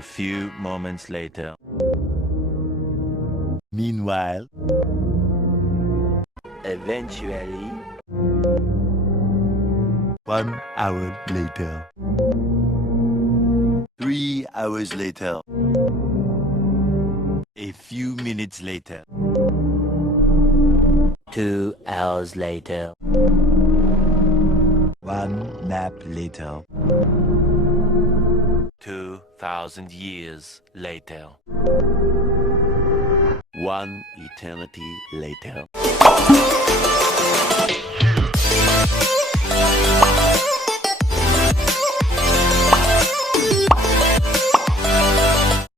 A few moments later. Meanwhile, eventually, 1 hour later. 3 hours later. A few minutes later. 2 hours later. 1 nap later. 2,000 years later. 1 eternity later.